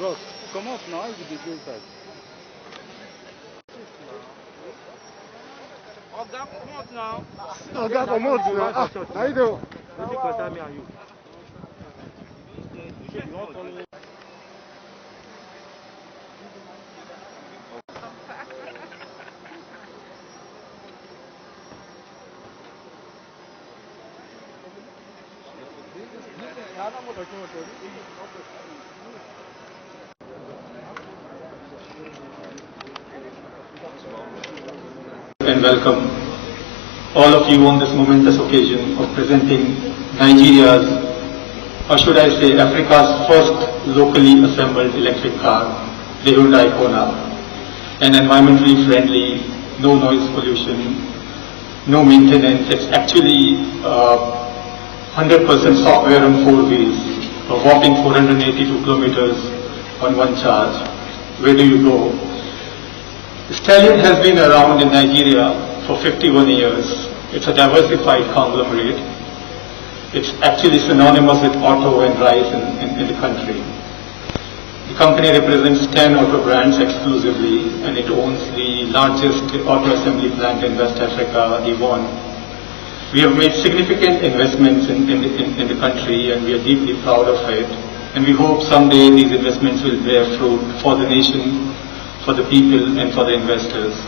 Bros, come up now, you be good inside. Oga, come out now. Oga, come out now. How you doing? What you concern me and you? And welcome all of you on this momentous occasion of presenting Nigeria's, or should I say Africa's first locally assembled electric car, the Hyundai Kona. An environmentally friendly, no noise pollution, no maintenance. It's actually 100% software on 4 wheels, a whopping 482 kilometers on one charge. Where do you go? Stallion has been around in Nigeria for 51 years. It's a diversified conglomerate. It's actually synonymous with auto and rice in the country. The company represents 10 auto brands exclusively, and it owns the largest auto assembly plant in West Africa, the Woes. We have made significant investments in the country, and we are deeply proud of it. And we hope someday these investments will bear fruit for the nation, for the people, and for the investors.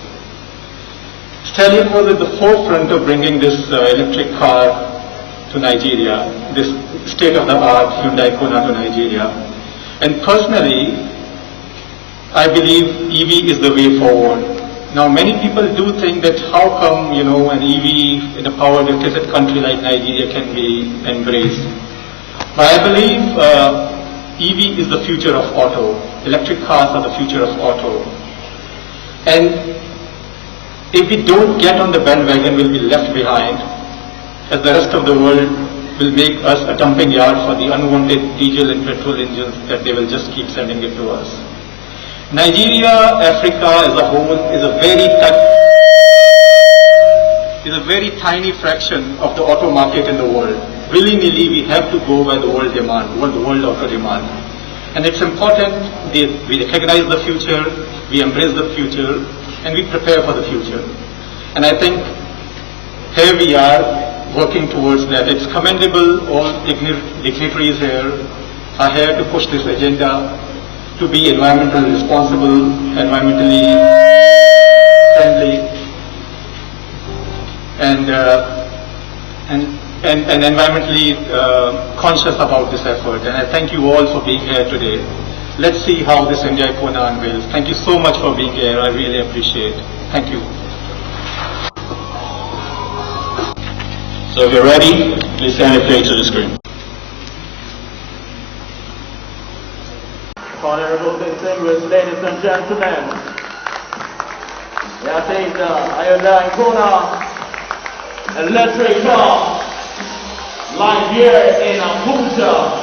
Stallion was at the forefront of bringing this electric car to Nigeria, this state-of-the-art Hyundai Kona to Nigeria. And personally, I believe EV is the way forward. Now, many people do think that how come, an EV in a power deficit country like Nigeria can be embraced. But I believe EV is the future of auto. Electric cars are the future of auto. And if we don't get on the bandwagon, we'll be left behind, as the rest of the world will make us a dumping yard for the unwanted diesel and petrol engines that they will just keep sending it to us. Nigeria, Africa as a whole is a very tiny fraction of the auto market in the world. Willy-nilly, we have to go by the world demand, the world auto demand. And it's important that we recognize the future, we embrace the future, and we prepare for the future. And I think here we are working towards that. It's commendable all dignitaries here are here to push this agenda to be environmentally responsible, environmentally friendly, and environmentally conscious about this effort. And I thank you all for being here today. Let's see how this Hyundai Kona unveils. Thank you so much for being here. I really appreciate it. Thank you. So if you're ready, please stand and face to the screen. Honorable distinguished ladies and gentlemen, that is the Hyundai Kona electric car, live here in Abuja.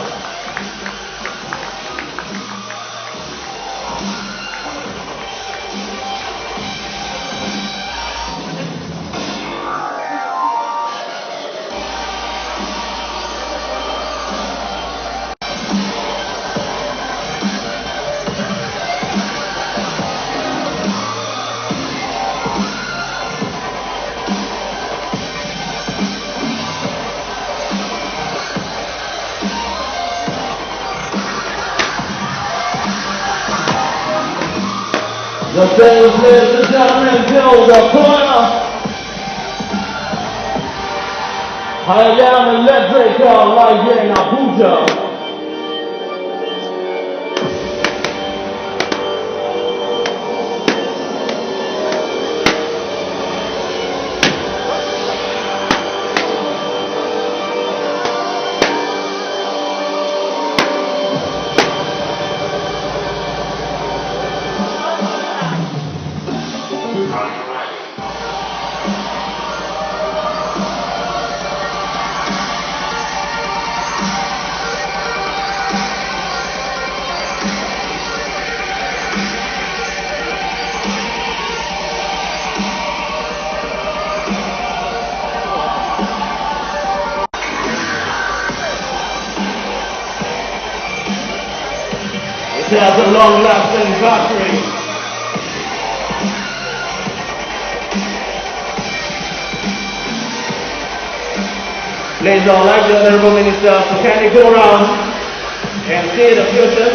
The famous ladies and gentlemen, Hyundai Kona, Hyundai electric car right here in Abuja. It has a long-lasting battery. Ladies and gentlemen, the Honorable Minister, so can you go around and see the future?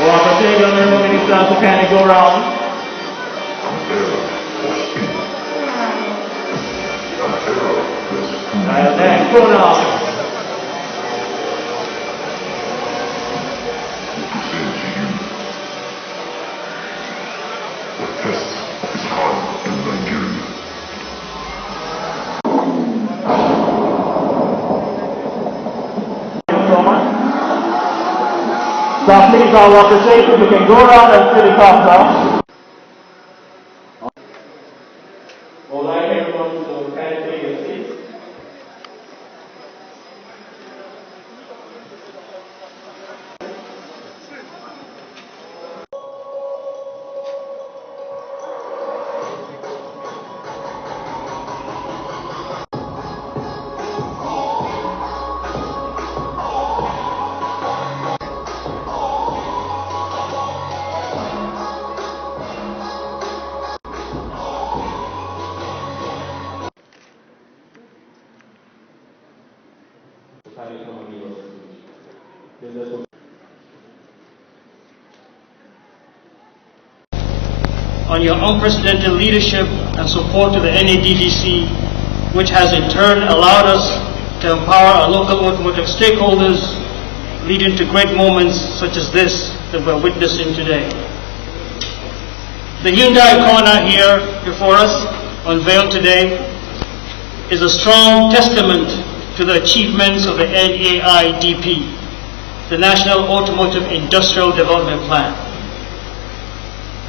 Or opportunity, the Honorable Minister, so can you go around? Right there, Kona. So please, our water safety, we can go around and see the car. All right, everyone, so can you take your seats? On your unprecedented leadership and support to the NADDC, which has in turn allowed us to empower our local automotive stakeholders, leading to great moments such as this that we're witnessing today. The Hyundai Kona here before us, unveiled today, is a strong testament to the achievements of the NAIDP, the National Automotive Industrial Development Plan.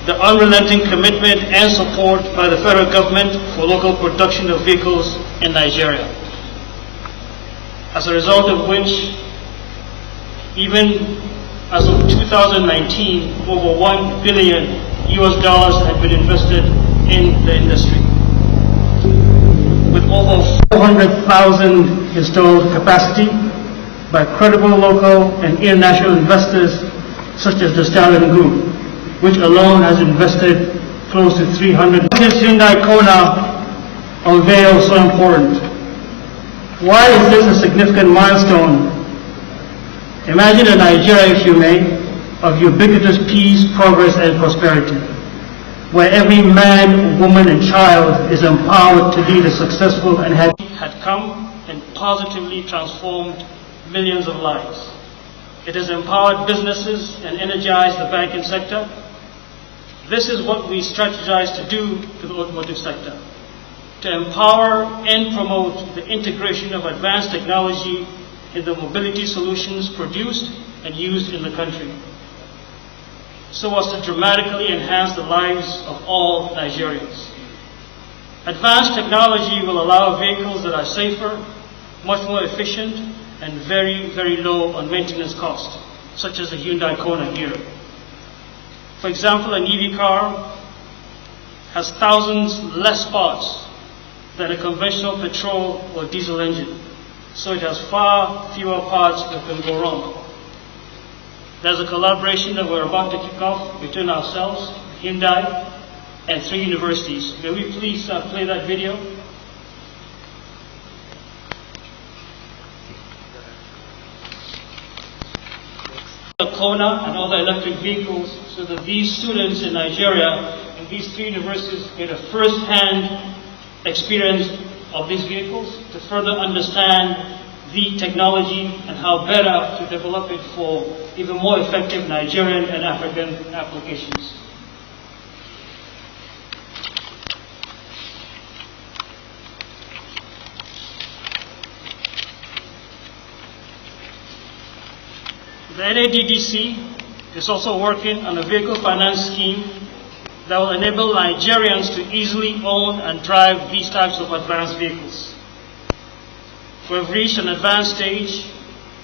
The unrelenting commitment and support by the federal government for local production of vehicles in Nigeria. As a result of which, even as of 2019, over $1 billion had been invested in the industry, with over 400,000 installed capacity by credible local and international investors such as the Stallion Group, which alone has invested close to 300. Why is Hyundai Kona unveiled so important? Why is this a significant milestone? Imagine a Nigeria, if you may, of ubiquitous peace, progress, and prosperity, where every man, woman, and child is empowered to lead a successful and happy. Had come and positively transformed millions of lives. It has empowered businesses and energized the banking sector. This is what we strategize to do to the automotive sector, to empower and promote the integration of advanced technology in the mobility solutions produced and used in the country, so as to dramatically enhance the lives of all Nigerians. Advanced technology will allow vehicles that are safer, much more efficient, and very, very low on maintenance cost, such as the Hyundai Kona here. For example, an EV car has thousands less parts than a conventional petrol or diesel engine, so it has far fewer parts that can go wrong. There's a collaboration that we're about to kick off between ourselves, Hyundai, and 3 universities. May we please play that video? The Kona and other electric vehicles, so that these students in Nigeria and these 3 universities get a first-hand experience of these vehicles to further understand the technology and how better to develop it for even more effective Nigerian and African applications. The NADDC is also working on a vehicle finance scheme that will enable Nigerians to easily own and drive these types of advanced vehicles. We have reached an advanced stage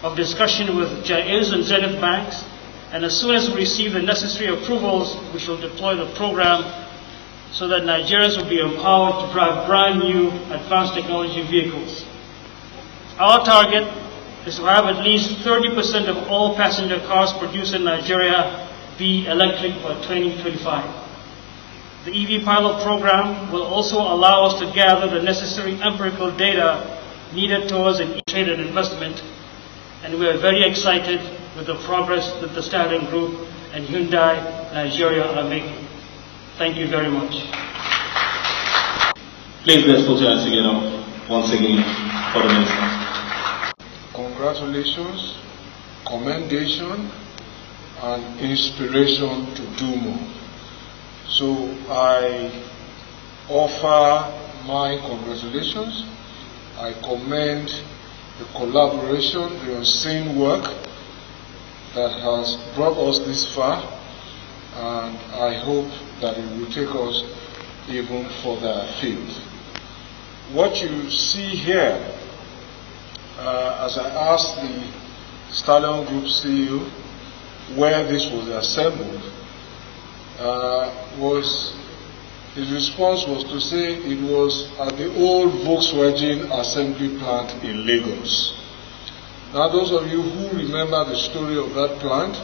of discussion with Jaiz and Zenith banks, and as soon as we receive the necessary approvals, we shall deploy the program so that Nigerians will be empowered to drive brand new advanced technology vehicles. Our target is to have at least 30% of all passenger cars produced in Nigeria be electric by 2025. The EV pilot program will also allow us to gather the necessary empirical data needed towards trade and investment, and we are very excited with the progress that the Stallion Group and Hyundai Nigeria are making. Thank you very much. Please let's put your hands together once again for the minister. Congratulations, commendation, and inspiration to do more. So I offer my congratulations. I commend the collaboration, the unseen work that has brought us this far, and I hope that it will take us even further afield. What you see here, as I asked the Stallion Group CEO where this was assembled, his response was to say it was at the old Volkswagen assembly plant in Lagos. Now, those of you who remember the story of that plant,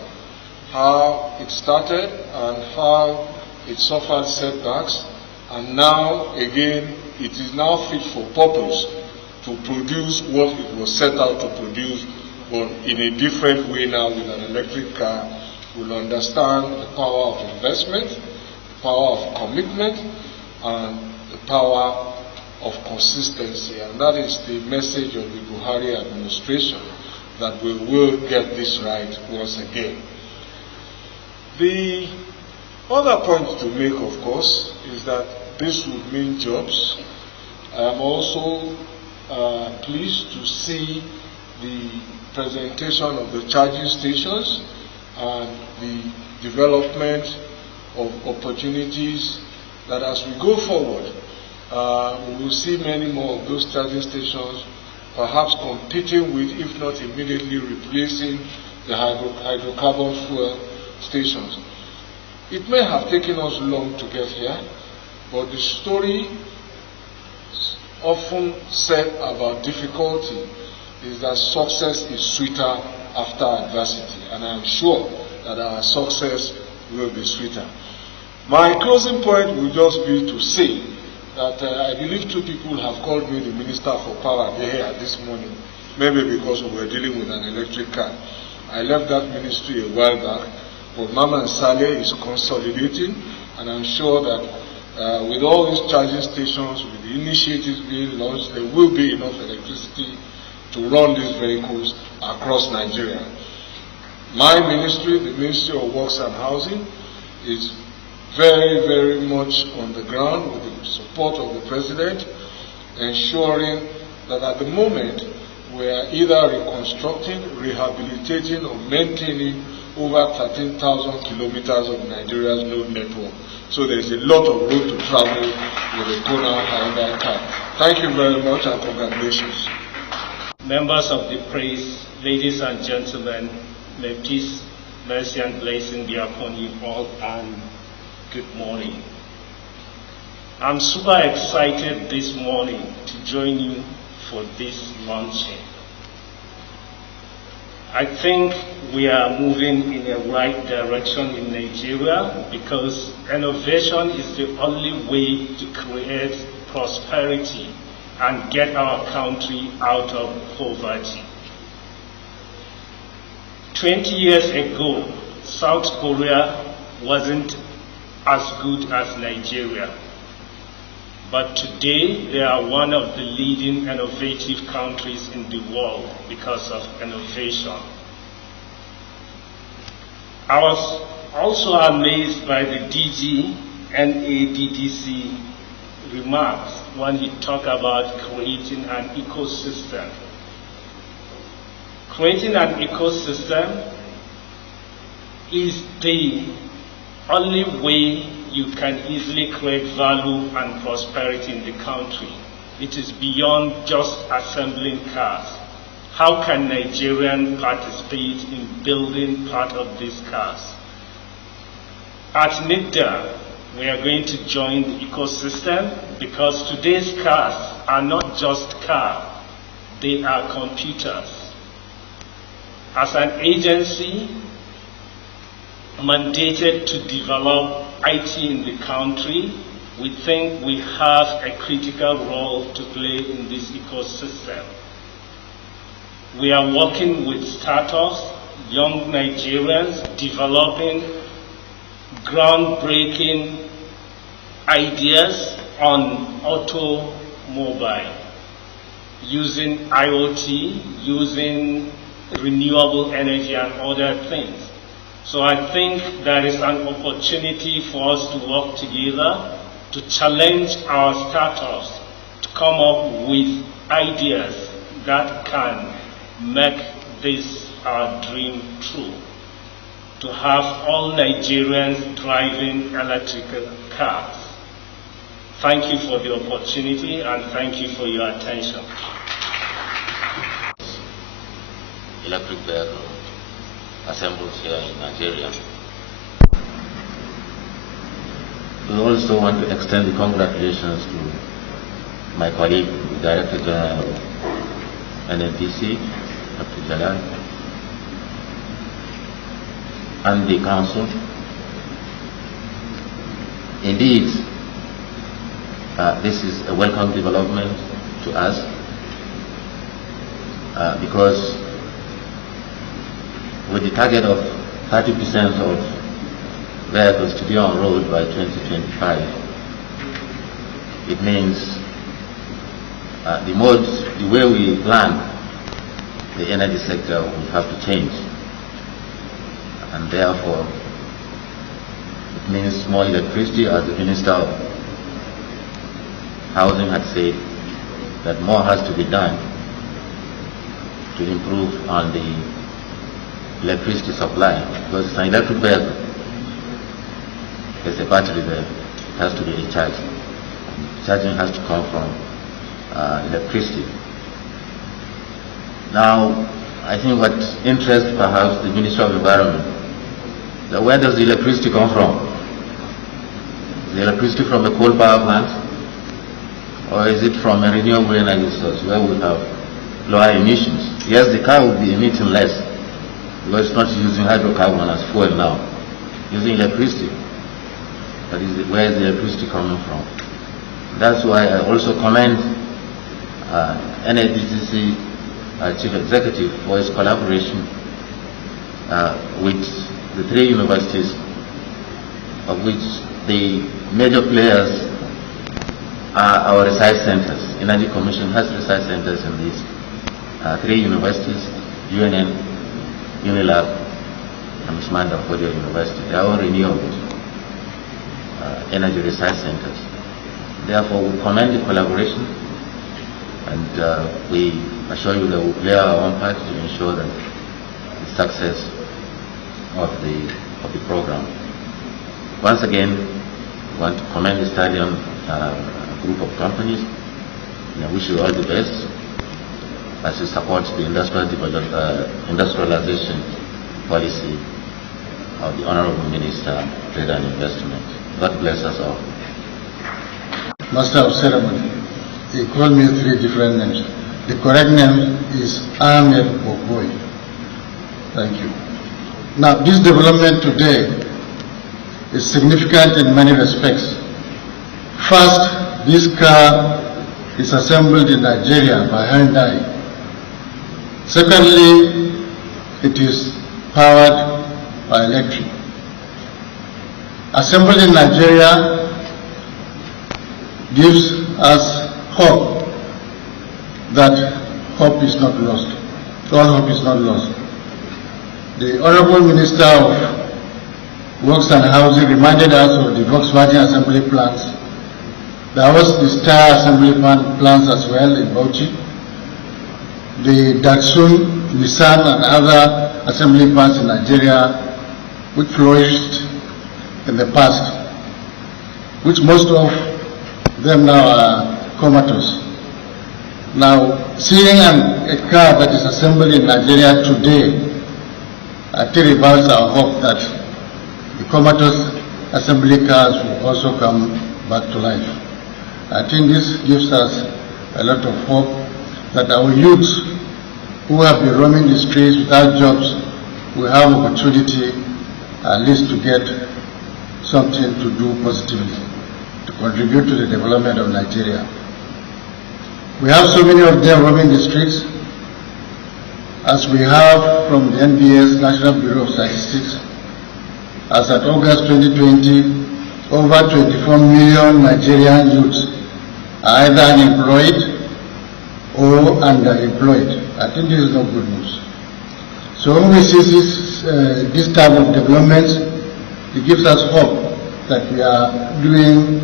how it started and how it suffered setbacks, and now again it is now fit for purpose to produce what it was set out to produce, but in a different way now with an electric car. Will understand the power of investment, the power of commitment, and the power of consistency. And that is the message of the Buhari administration, that we will get this right once again. The other point to make, of course, is that this would mean jobs. I am also pleased to see the presentation of the charging stations and the development of opportunities that as we go forward, we will see many more of those charging stations, perhaps competing with, if not immediately replacing, the hydrocarbon fuel stations. It may have taken us long to get here, but the story often said about difficulty is that success is sweeter after adversity, and I am sure that our success will be sweeter. My closing point will just be to say that I believe two people have called me the Minister for Power here this morning, maybe because we were dealing with an electric car. I left that ministry a while back, but Mama and Saleh is consolidating, and I'm sure that with all these charging stations, with the initiatives being launched, there will be enough electricity to run these vehicles across Nigeria. My ministry, the Ministry of Works and Housing, is very, very much on the ground with the support of the President, ensuring that at the moment we are either reconstructing, rehabilitating, or maintaining over 13,000 kilometers of Nigeria's road network. So there is a lot of road to travel with the Kona Hyundai car. Thank you very much and congratulations. Members of the press, ladies and gentlemen, may peace, mercy, and blessing be upon you all, and good morning. I'm super excited this morning to join you for this launching. I think we are moving in the right direction in Nigeria because innovation is the only way to create prosperity and get our country out of poverty. 20 years ago, South Korea wasn't as good as Nigeria. But today, they are one of the leading innovative countries in the world because of innovation. I was also amazed by the DG NADDC remarks when he talked about creating an ecosystem. Creating an ecosystem is the only way you can easily create value and prosperity in the country. It is beyond just assembling cars. How can Nigerians participate in building part of these cars? At NIDA, We are going to join the ecosystem because today's cars are not just cars, they are computers. As an agency mandated to develop IT in the country, we think we have a critical role to play in this ecosystem. We are working with startups, young Nigerians, developing groundbreaking ideas on automobile, using IoT, using renewable energy and other things. So I think there is an opportunity for us to work together to challenge our startups to come up with ideas that can make this our dream true. To have all Nigerians driving electrical cars. Thank you for the opportunity and thank you for your attention. Electric vehicle assembled here in Nigeria. We also want to extend the congratulations to my colleague, the Director General of NNPC, Dr. Jelani, and the Council. Indeed, this is a welcome development to us because with the target of 30% of vehicles to be on road by 2025, it means the way we plan the energy sector will have to change, and therefore it means more electricity. As the Minister of Housing had said, that more has to be done to improve on the electricity supply, because it's an electric vehicle. There's a battery there, it has to be recharged. Charging has to come from electricity. Now, I think what interests perhaps the Ministry of Environment, that where does the electricity come from? Is the electricity from a coal power plant? Or is it from a renewable energy source where we have lower emissions? Yes, the car will be emitting less because it's not using hydrocarbon as fuel now, using electricity. But where is the electricity coming from? That's why I also commend NADCC Chief Executive for his collaboration with the 3 universities, of which the major players are our research centers. Energy Commission has research centers in these 3 universities, UNN, Unilab, and Usman Danfodio University. They are all renewable energy research centers. Therefore, we commend the collaboration, and we assure you that we play our own part to ensure that the success of the program. Once again, we want to commend the Stallion Group of companies, and I wish you all the best as you support the industrialization policy of the Honorable Minister of Trade and Investment. God bless us all. Master of Ceremony, he called me 3 different names. The correct name is Ahmed Bokoy. Thank you. Now, this development today is significant in many respects. First, this car is assembled in Nigeria by Hyundai. Secondly, it is powered by electric. Assembled in Nigeria gives us hope that hope is not lost. All hope is not lost. The Honorable Minister of Works and Housing reminded us of the Volkswagen assembly plants. There was the Star assembly plants as well in Bauchi. The Datsun, Nissan and other assembly plants in Nigeria which flourished in the past, which most of them now are comatose. Now, seeing a car that is assembled in Nigeria today, I think revives our hope that the comatose assembly cars will also come back to life. I think this gives us a lot of hope that our youths who have been roaming the streets without jobs will have opportunity at least to get something to do positively, to contribute to the development of Nigeria. We have so many of them roaming the streets, as we have from the NBS, National Bureau of Statistics. As at August 2020, over 24 million Nigerian youths are either unemployed or underemployed. I think this is not good news. So when we see this type of developments, it gives us hope that we are doing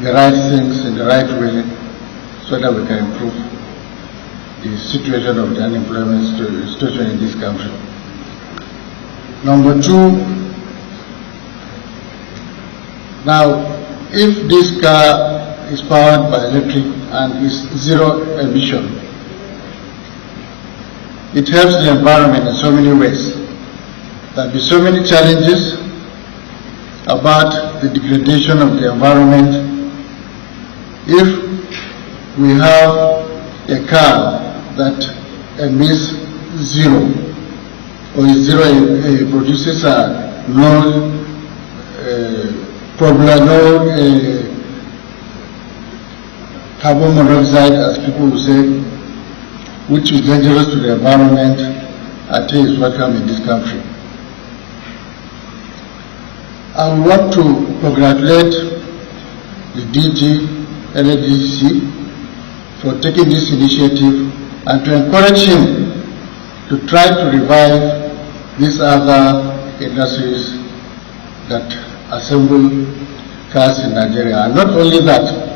the right things in the right way so that we can improve the situation of the unemployment situation in this country. Number two, now if this car is powered by electric and is zero emission, it helps the environment in so many ways. There will be so many challenges about the degradation of the environment if we have a car that emits zero or is zero, produces no problem, no carbon monoxide, as people will say, which is dangerous to the environment. I think is welcome in this country. I want to congratulate the DG NDC for taking this initiative and to encourage him to try to revive these other industries that assemble cars in Nigeria. And not only that,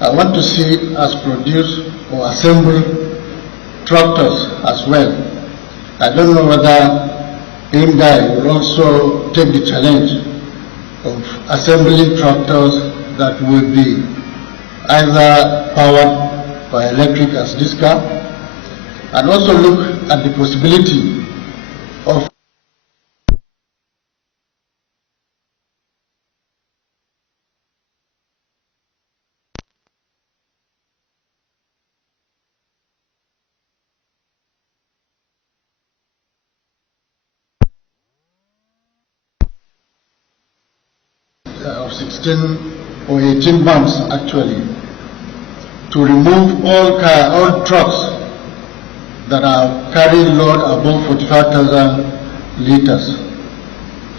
I want to see us produce or assemble tractors as well. I don't know whether Hyundai will also take the challenge of assembling tractors that will be either powered by electric as this car, and also look at the possibility of of 16 or 18 months actually, to remove all trucks that are carrying load above 45,000 liters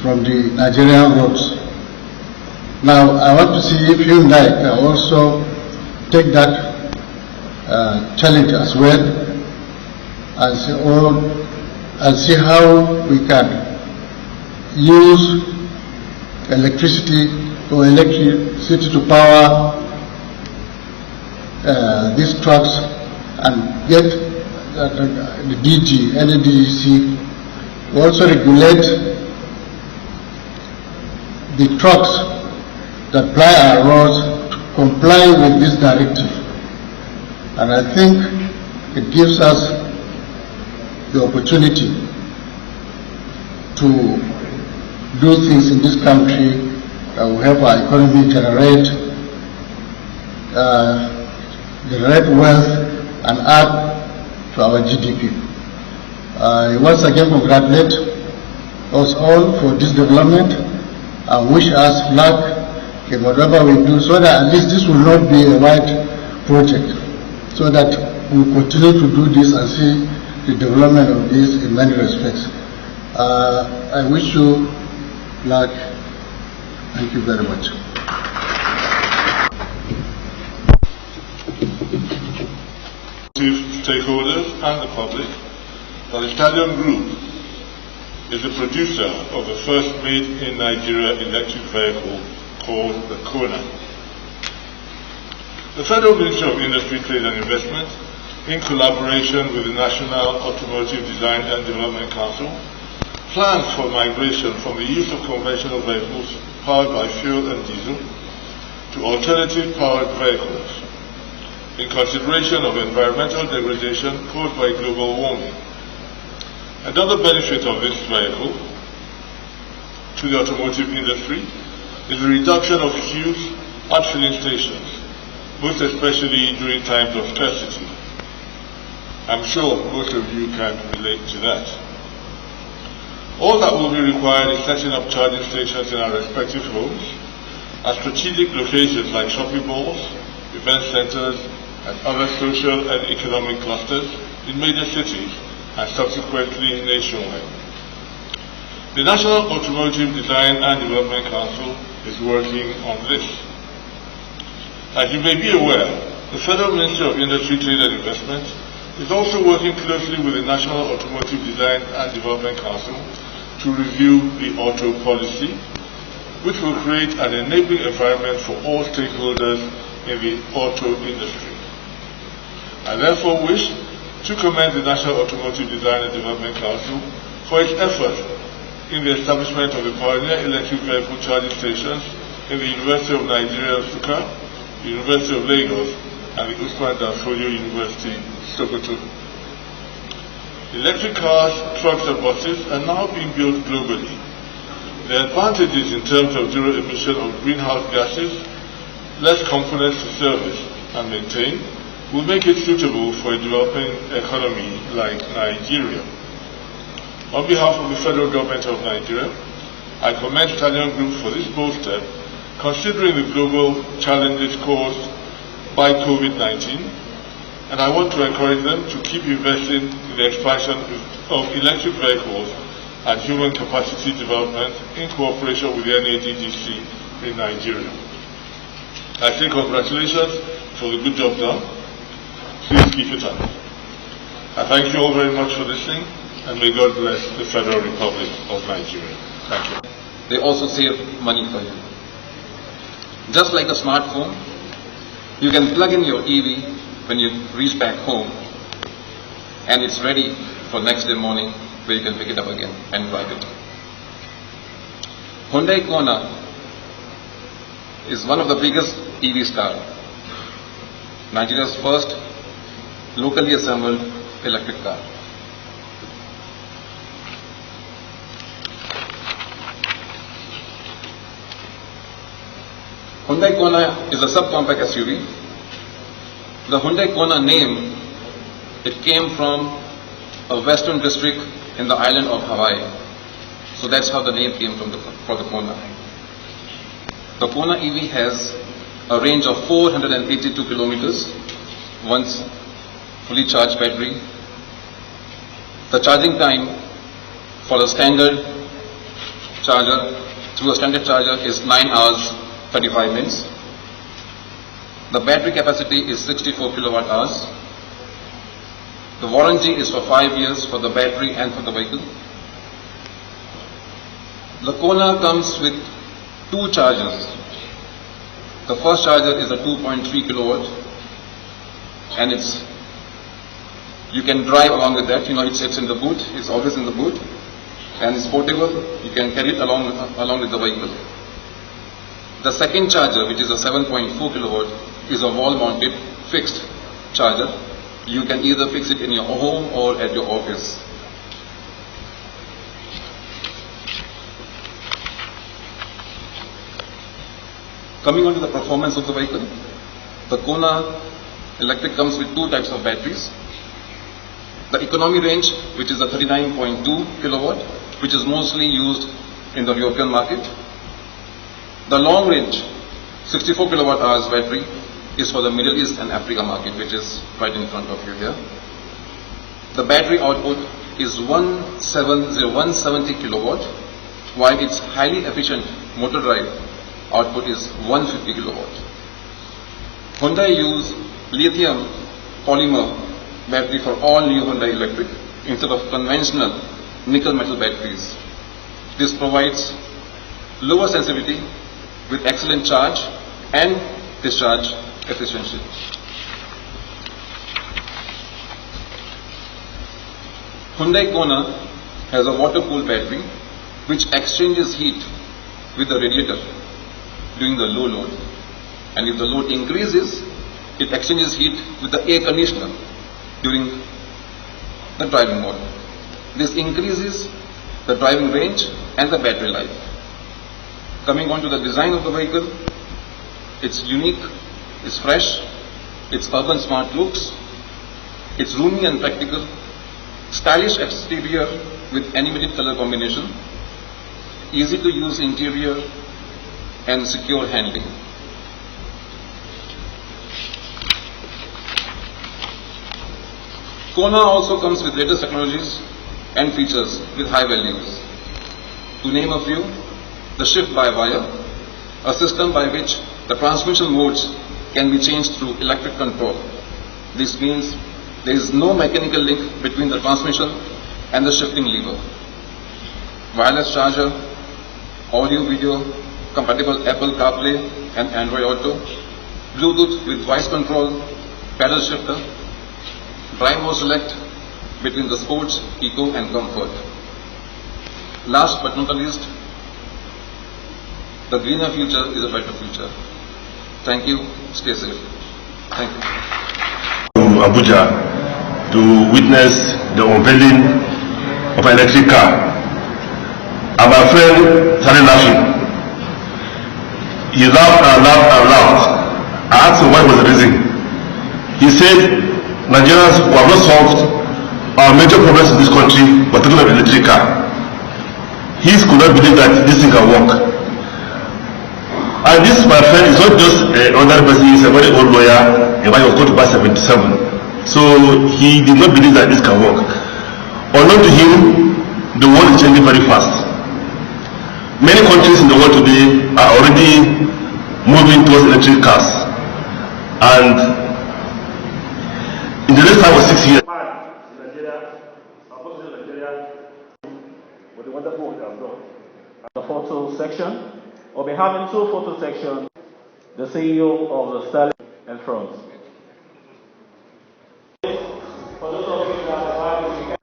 from the Nigerian roads. Now, I want to see if Hyundai can also take that challenge as well, and see how we can use electricity to power these trucks and get the DG, NDC will also regulate the trucks that ply our roads to comply with this directive. And I think it gives us the opportunity to do things in this country that will help our economy generate wealth and add to our GDP. I once again congratulate us all for this development and wish us luck in whatever we do, so that at least this will not be a wide project, so that we continue to do this and see the development of this in many respects. I wish you luck. Thank you very much. Stakeholders and the public that the Stallion Group is the producer of the first made in Nigeria electric vehicle called the Kona. The Federal Ministry of Industry, Trade and Investment, in collaboration with the National Automotive Design and Development Council, plans for migration from the use of conventional vehicles powered by fuel and diesel to alternative powered vehicles in consideration of environmental degradation caused by global warming. Another benefit of this vehicle to the automotive industry is the reduction of queues at filling stations, most especially during times of scarcity. I'm sure most of you can relate to that. All that will be required is setting up charging stations in our respective homes at strategic locations like shopping malls, event centers, and other social and economic clusters in major cities and subsequently nationwide. The National Automotive Design and Development Council is working on this. As you may be aware, the Federal Ministry of Industry, Trade and Investment is also working closely with the National Automotive Design and Development Council to review the auto policy, which will create an enabling environment for all stakeholders in the auto industry. I therefore wish to commend the National Automotive Design and Development Council for its efforts in the establishment of the pioneer electric vehicle charging stations in the University of Nigeria, Nsukka, the University of Lagos, and the Usman Danfodio University, Sokoto. Electric cars, trucks, and buses are now being built globally. The advantages in terms of zero emission of greenhouse gases, less components to service and maintain, will make it suitable for a developing economy like Nigeria. On behalf of the Federal Government of Nigeria, I commend Stallion Group for this bold step, considering the global challenges caused by COVID-19, and I want to encourage them to keep investing in the expansion of electric vehicles and human capacity development in cooperation with the NADDC in Nigeria. I say congratulations for the good job done. Please keep it up. I thank you all very much for listening, and may God bless the Federal Republic of Nigeria. Thank you. They also save money for you. Just like a smartphone, you can plug in your EV when you reach back home, and it's ready for next day morning where you can pick it up again and drive it. Hyundai Kona is one of the biggest EV cars, Nigeria's first locally assembled electric car. Hyundai Kona is a subcompact SUV. The Hyundai Kona name, it came from a western district in the island of Hawaii. So that's how the name came from for the Kona. The Kona EV has a range of 482 kilometers once fully charged battery. The charging time for a standard charger through a standard charger is 9 hours 35 minutes. The battery capacity is 64 kilowatt hours. The warranty is for 5 years for the battery and for the vehicle. The Kona comes with 2 chargers. The first charger is a 2.3 kilowatt, and you can drive along with that. It's in the boot. It's always in the boot, and it's portable. You can carry it along with the vehicle. The second charger, which is a 7.4 kilowatt, is a wall-mounted fixed charger. You can either fix it in your home or at your office. Coming on to the performance of the vehicle, the Kona Electric comes with 2 types of batteries. The economy range, which is a 39.2 kilowatt, which is mostly used in the European market. The long range, 64 kilowatt hours battery, is for the Middle East and Africa market, which is right in front of you here. The battery output is 170 kilowatt, while its highly efficient motor drive output is 150 kilowatt. Hyundai use lithium polymer battery for all new Hyundai Electric instead of conventional nickel metal batteries. This provides lower sensitivity with excellent charge and discharge efficiency. Hyundai Kona has a water-cooled battery which exchanges heat with the radiator during the low load, and if the load increases, it exchanges heat with the air conditioner during the driving mode. This increases the driving range and the battery life. Coming on to the design of the vehicle, it's unique, it's fresh, it's urban smart looks, it's roomy and practical, stylish exterior with animated color combination, easy to use interior, and secure handling. Kona also comes with latest technologies and features with high values. To name a few, the shift by wire, a system by which the transmission modes can be changed through electric control. This means there is no mechanical link between the transmission and the shifting lever. Wireless charger, audio video, compatible Apple CarPlay and Android Auto, Bluetooth with voice control, pedal shifter, drive mode select between the sports, eco and comfort. Last but not least, the greener future is a better future. Thank you. Stay safe. Thank you. To Abuja to witness the unveiling of an electric car. And my friend started laughing. He laughed and laughed and laughed. I asked him what was the reason. He said, Nigerians who have not solved our major problems in this country but talking of an electric car. He could not believe that this thing can work. And this, my friend, is not just an ordinary person, he's a very old lawyer, he was going to buy 77. So he did not believe that this can work. Unknown to him, the world is changing very fast. Many countries in the world today are already moving towards electric cars. And in the next 5 or 6 years, Nigeria, with the wonderful work they have done. The photo section. We'll be having 2 photo sections. The CEO of the Stallion and front. For those of you that are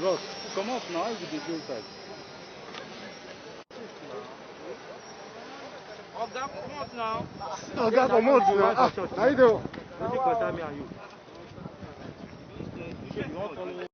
Ross, come up now, you be inside. Oga, come out now. Oga, come out now. How you doing? Music concern me and you. You want follow?